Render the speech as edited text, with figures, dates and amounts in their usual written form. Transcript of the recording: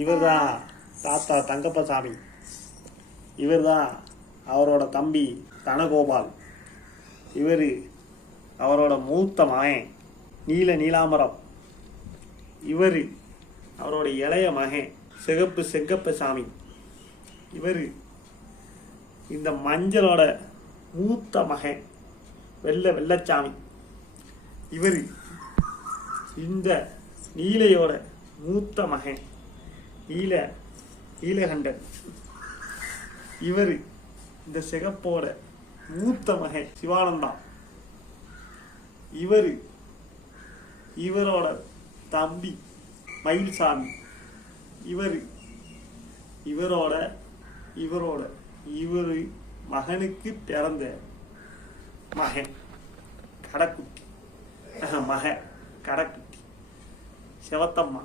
இவர் தான் தாத்தா தங்கப்பசாமி. இவர் தான் அவரோட தம்பி தனகோபால். இவர் அவரோட மூத்த மகன் நீலாம்பரம். இவர் அவரோட இளைய மகன் சிகப்பு செங்கப்பசாமி. இவர் இந்த மஞ்சளோட மூத்த மகன் வெள்ளச்சாமி. இவர் இந்த நீலையோட மூத்த மகன் நீலகண்டன். இவர் இந்த சிகப்போட மூத்த மகன் சிவானந்தா. இவரோட தம்பி மயில்சாமி. இவரோட மகனுக்கு பிறந்த மகன் கடைக்குட்டி சிவத்தம்மா.